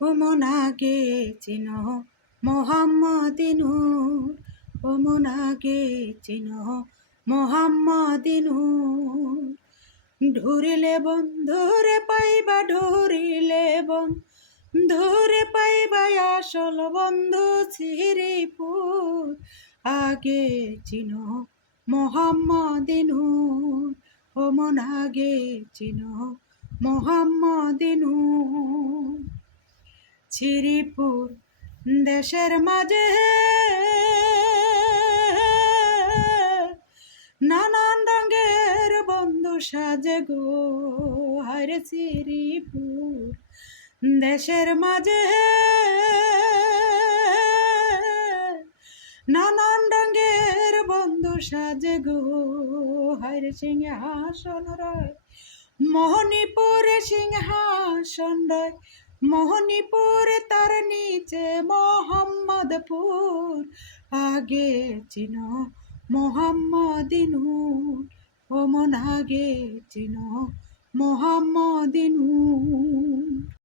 ও মন আগে চিনো মোহাম্মদিনুর, ও মন আগে চিনো মোহাম্মদিনুর। ঢুরিলে বন্ধুরে পাইবা, ঢুরিলে বন্ধুরে পাইবা, আসল বন্ধু শ্রীপুর। আগে চিনো মোহাম্মদিনুর, ও মন আগে চিনো মোহাম্মদিনুর। শ্রীপুর দেশের মাঝে নানান রঙের বন্ধু সাজে গো, হায়রে শ্রীপুর দেশের মাঝে নানান রঙের বন্ধু সাজে গো, হায়রে সিংহাসন রয় মোহনীপুরে, সিংহাসন রয় মোহনীপুরে, তার নিচে মোহাম্মদপুর। আগে চিনো মোহাম্মদিনুর, ও মন আগে চিনো মোহাম্মদিনুর।